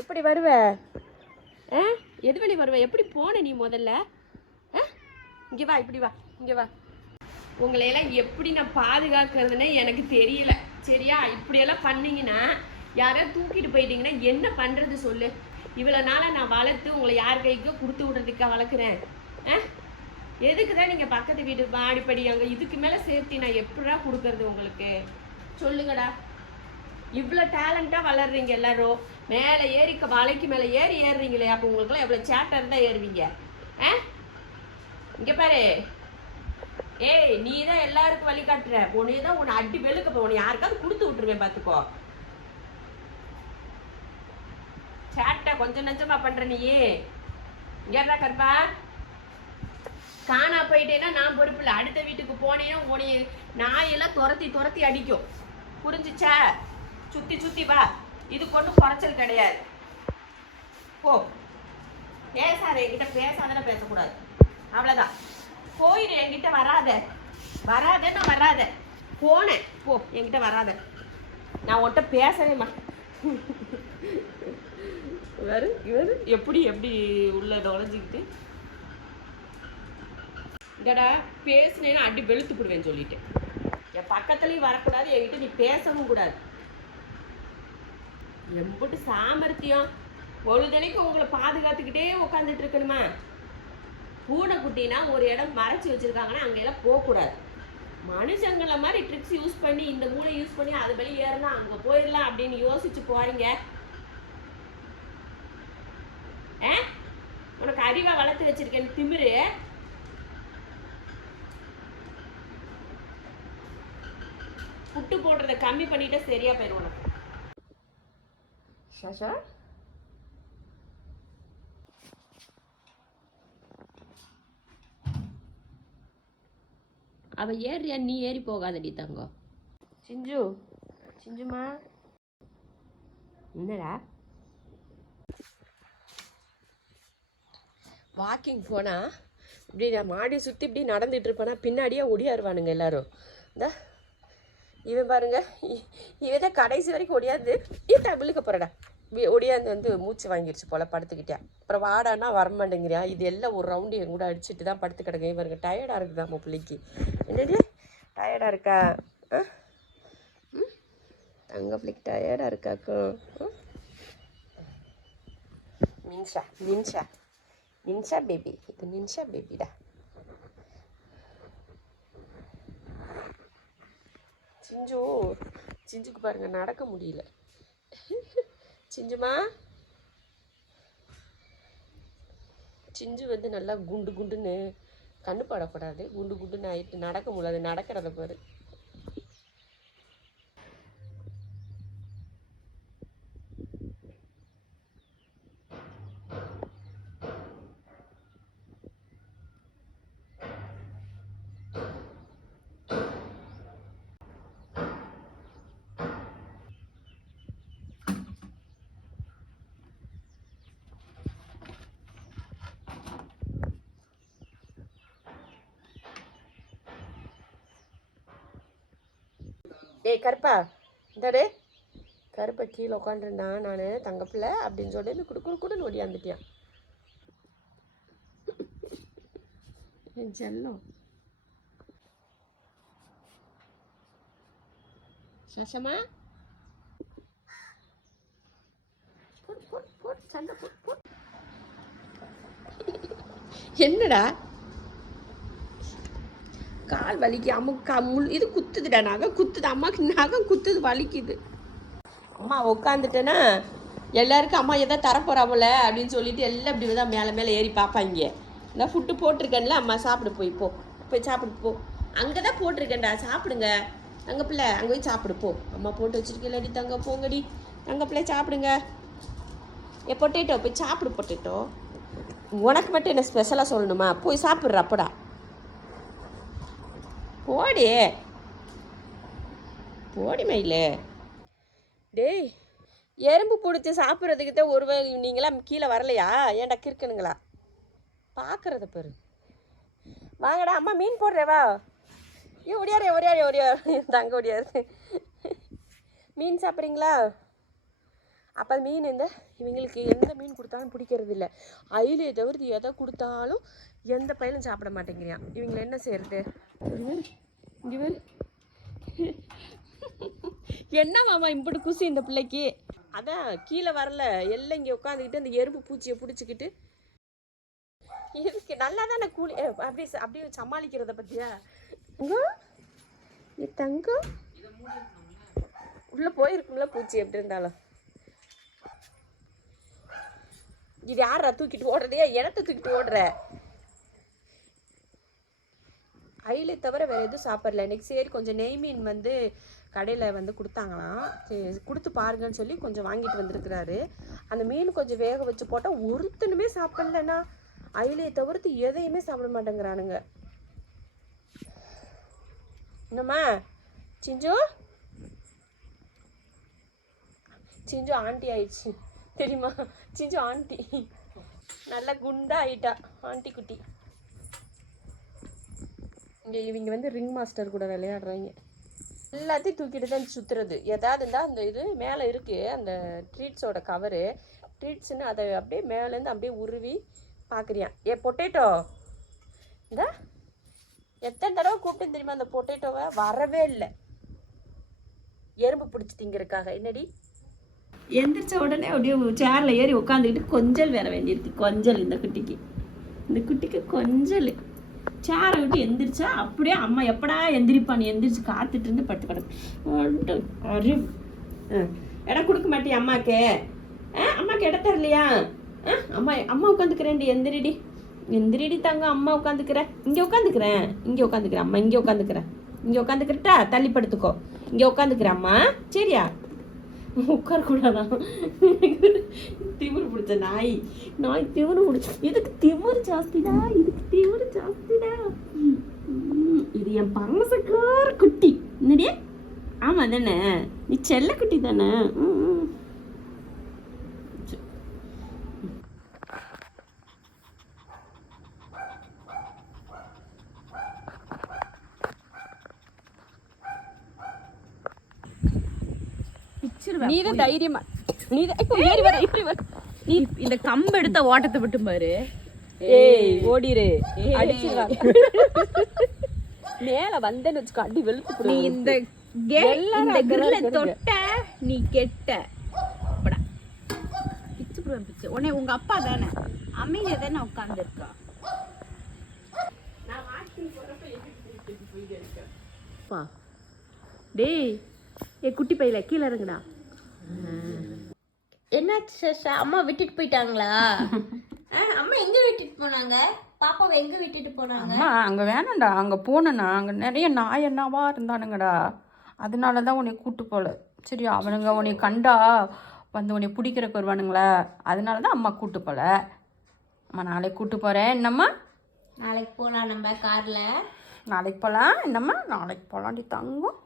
எப்படி வருவ? எது வழி வருவ? எப்படி போன நீ முதல்ல? இங்கே வா, இப்படி வா, இங்கே வா. உங்களையெல்லாம் எப்படி நான் பாதுகாக்கிறதுனே எனக்கு தெரியல. சரியா? இப்படியெல்லாம் பண்ணீங்கன்னா யாராவது தூக்கிட்டு போயிட்டீங்கன்னா என்ன பண்ணுறது சொல்லு? இவ்வளோ நாளாக நான் வளர்த்து உங்களை யார் கைக்கோ கொடுத்து விடுறதுக்காக வளர்க்குறேன். எதுக்கு தான் நீங்கள் பக்கத்து வீட்டு மாடிப்படி அங்கே இதுக்கு மேலே சேர்த்து நான் எப்படா கொடுக்கறது உங்களுக்கு? சொல்லுங்கடா. இவ்வளோ டேலண்டாக வளர்றீங்க எல்லாரும். மேலே ஏறி வலைக்கு மேலே ஏறுறீங்களே, அப்போ உங்களுக்குலாம் எவ்வளோ சேட்டர் தான் ஏறுவீங்க. இங்கே பாரு, ஏய் நீ தான் எல்லாருக்கும் வழி காட்டுற. உன்னையே தான் உன்னை அடி வெளுக்க போ. உன்னை யாருக்காவது கொடுத்து விட்டுருவேன் பார்த்துக்கோ. சேட்டை கொஞ்சம் நெஞ்சமா பண்ற நீயே. இங்கேடா கருப்பா, காணா போயிட்டேன்னா நான் பொறுப்பு இல்லை. அடுத்த வீட்டுக்கு போனேன்னா உனைய நாயெல்லாம் துரத்தி அடிக்கும். புரிஞ்சிச்சா? சுத்தி சுத்தி வா. இது கொண்டு குறைச்சல் கிடையாது. போ. பேசாத, என்கிட்ட பேசாதன்னா பேசக்கூடாது. அவ்வளோதான். போயிடு, என்கிட்ட வராதன்னா வராத. போனேன் போ, என்கிட்ட வராத. நான் உன்கிட்ட பேசவே மாட்டேன். இவரு எப்படி உள்ள நுழைஞ்சிக்கிட்டு இங்கடா பேசுனேன்னா அடி வெளுத்து போடுவேன்னு சொல்லிட்டேன். என் பக்கத்துலயும் வரக்கூடாது, என்கிட்ட நீ பேசவும் கூடாது. எம்பிட்டு சாமர்த்தியம். பொழுதனைக்கு உங்களை பாதுகாத்துக்கிட்டே உட்காந்துட்டு இருக்கணுமா? பூனைக்குட்டினா ஒரு இடம் மறைச்சி வச்சிருக்காங்கன்னா அங்கெல்லாம் போகக்கூடாது. மனுஷங்களை மாதிரி ட்ரிக்ஸ் யூஸ் பண்ணி இந்த மூளை யூஸ் பண்ணி அது வெளியே ஏறினா அங்கே போயிடலாம் அப்படின்னு யோசிச்சு போறீங்க. உனக்கு அறிவா வளர்த்து வச்சிருக்கேன் திமிரு. புட்டு போடுறத கம்மி பண்ணிட்டு சரியா போயிடும் உனக்கு. ஷாஷா அவ ஏறியா, நீ ஏறி போகாதடி தங்கம். சிஞ்சுமா என்னடா? வாக்கிங் போனா இப்படி நான் மாடி சுற்றி இப்படி நடந்துட்டு இருப்பேனா பின்னாடியே ஒடியாருவானுங்க எல்லாரும். இந்த இவன் பாருங்க, இவன் தான் கடைசி வரைக்கும் ஒடியாது. விழுக்க போறடா. ஒடியாந்து வந்து மூச்சு வாங்கிடுச்சு போல, படுத்துக்கிட்டேன். அப்புறம் வாடானா வரமாட்டேங்கிறான். இது எல்லாம் ஒரு ரவுண்டு என் கூட அடிச்சுட்டு தான் படுத்து கிடக்கு. பாருங்க, டயர்டாக இருக்குதா நம்ம பிள்ளைக்கு. என்னடி டயர்டாக இருக்கா? தங்க பிள்ளைக்கு டயர்டாக இருக்காக்கும். நின்ஷா பேபி, இது நின்ஷா பேபிடா. சிஞ்சுக்கு பாருங்க நடக்க முடியல. சிஞ்சுமா, சிஞ்சு வந்து நல்லா குண்டுன்னு கண்ணு படக்கூடாது. குண்டுன்னு ஆயிட்டு நடக்க முடியாது. நடக்கிறத பாரு. ஏய் கருப்பா, இந்தாடே கருப்பை கீழே உட்காந்துருந்தான். நான் தங்கப்பில்லை அப்படின்னு சொல்லி குடுன்னு ஓடியாந்துட்டியான். என் செல்லம் சசமா, சண்டை போட். என்னடா கால் வலிக்கு அம்மா இது குத்துதுடா. நகம் குத்துது, அம்மாவுக்கு நகம் குத்துது, வலிக்குது. அம்மா உட்காந்துட்டேன்னா எல்லாருக்கும் அம்மா எதாவது தரப்போறாமல அப்படின்னு சொல்லிட்டு எல்லாம் இப்படி தான் மேலே ஏறி பார்ப்பாங்க. நான் ஃபுட்டு போட்டிருக்கேன்ல, அம்மா சாப்பிடு, போய் சாப்பிடு போ. அங்கே தான் போட்டிருக்கேன்டா, சாப்பிடுங்க தங்க பிள்ளை. அங்கே போய் சாப்பிடு போ. அம்மா போட்டு வச்சிருக்கேன்லடி தங்க, போங்கடி தங்க பிள்ளை, சாப்பிடுங்க. பொட்டேட்டோ போய் சாப்பிடு. பொட்டேட்டோ உனக்கு மட்டும் என்ன ஸ்பெஷலாக சொல்லணுமா? போய் சாப்பிட்ற அப்படா. போடி மயில. டேய், எறும்பு பிடிச்சி சாப்பிட்றதுக்கு தான் ஒரு நீங்களாம் கீழே வரலையா? ஏன்டா கிறுக்கணுங்களா? பார்க்குறத பாரு. வாங்கடா, அம்மா மீன் போடுறேவா. ஒடியாரு தங்க ஒடியாரு. மீன் சாப்பிட்றீங்களா? அப்போ மீன் இவங்களுக்கு எந்த மீன் கொடுத்தாலும் பிடிக்கிறது இல்லை. அயிலையை தவிர்த்து எதை கொடுத்தாலும் எந்த பயிலும் சாப்பிட மாட்டேங்கிறான். இவங்களை என்ன செய்யறது? இங்கே என்ன மாமா இப்படி குசி இந்த பிள்ளைக்கு? அதான் கீழே வரல, எல்லாம் இங்கே உட்காந்துக்கிட்டு அந்த எறும்பு பூச்சியை பிடிச்சிக்கிட்டு இதுக்கு நல்லா தானே கூலி அப்படியே சமாளிக்கிறத பத்தியா? தங்கம் உள்ள போயிருக்கும்ல பூச்சி. எப்படி இருந்தாலும் இது யாரா தூக்கிட்டு ஓடுறதே? இடத்த தூக்கிட்டு ஓடுற. அயிலை தவிர வேற எதுவும் சாப்பிடல இன்னைக்கு. சரி கொஞ்சம் நெய் மீன் கடையில் கொடுத்தாங்களாம். கொடுத்து பாருங்கன்னு சொல்லி கொஞ்சம் வாங்கிட்டு வந்திருக்கிறாரு. அந்த மீன் கொஞ்சம் வேக வச்சு போட்டால் ஒருத்தனுமே சாப்பிடலன்னா. அயிலையை தவிர்த்து எதையுமே சாப்பிட மாட்டேங்கிறானுங்க. என்னம்மா சிஞ்சு சிஞ்சு ஆண்டி ஆயிடுச்சு தெரியுமா? சிஞ்சு ஆண்டி நல்லா குண்டா ஆயிட்டா ஆண்டி குட்டி. இவங்க ரிங் மாஸ்டர் கூட விளையாடுறாங்க. எல்லாத்தையும் தூக்கிட்டு தான் சுற்றுறது. ஏதாவது இருந்தால் அந்த இது மேலே இருக்குது அந்த ட்ரீட்ஸோட கவரு. ட்ரீட்ஸ்ன்னு அதை அப்படியே மேலேருந்து அப்படியே உருவி பார்க்குறியான். பொட்டேட்டோ இந்த எத்தனை தடவை கூப்பிட்டு தெரியுமா அந்த பொட்டேட்டோவை? வரவே இல்லை. எறும்பு பிடிச்சி திங்கிறதுக்காக. என்னடி எந்திரிச்ச உடனே அப்படியே சேரில் ஏறி உட்காந்துக்கிட்டு கொஞ்சல் வேற வேண்டியிருக்கு. கொஞ்சல் இந்த குட்டிக்கு கொஞ்சல். சேரை விட்டு எந்திரிச்சா அப்படியே அம்மா எப்படா எந்திரிப்பான்னு எந்திரிச்சு காத்துட்டு இருந்து படுத்து கிடக்கு. அறிவு இடம் கொடுக்க மாட்டேன் அம்மாக்கு. அம்மாக்கு இடம் தரலையா? அம்மா உட்காந்துக்கிறேன்டி. எந்திரிடி தங்க. அம்மா உட்காந்துக்கிறேன். இங்கே உட்காந்துக்கிறேன். அம்மா இங்கே உட்காந்துக்கிறட்டா? தள்ளி படுத்துக்கோ. இங்கே உட்காந்துக்கிறேன் அம்மா. சரியா? உட்காரக்கூடாதான். திமிரு பிடிச்ச நாய் திமிரு பிடிச்ச. இதுக்கு திமிரு ஜாஸ்திடா. இது என் பரமசக்கார குட்டி. என்னடியே? ஆமா தானே, நீ செல்ல குட்டி தானே. நீதான் தைரியமா நீ இந்த கம்பு எடுத்த ஓட்டத்தை விட்டு பாரு. ஓடிரு. மேல வந்தேன்னு வச்சுக்கோ அடி வெளுத்து. நீ இந்த கிரில்ல தொட்ட நீ கெட்ட. பிச்சு உடனே உங்க அப்பா தானே அமைதியா தானே உட்கார்ந்து இருக்கா. டேய் குட்டி பையில கீழே இறங்குடா. என்னாச்சு அம்மா விட்டுட்டு போயிட்டாங்களா? அம்மா எங்க விட்டுட்டு போனாங்க? பாப்பாவை எங்க விட்டுட்டு போனாங்க? அம்மா அங்க வேணாம்டா. அங்க போனா அங்க நிறைய நாயன்னாவா இருந்தானுங்கடா. அதனாலதான் உன்னை கூட்டு போல. சரி அவனுங்க உன்னை கண்டா உன்னை பிடிக்கிறக்கு வருவானுங்களா. அதனாலதான் அம்மா கூட்டு போல. அம்மா நாளைக்கு கூட்டு போறேன். என்னம்மா நாளைக்கு போலாம் நம்ம கார்ல. நாளைக்கு போலாம். என்னம்மா நாளைக்கு போலாண்டி தங்கம்.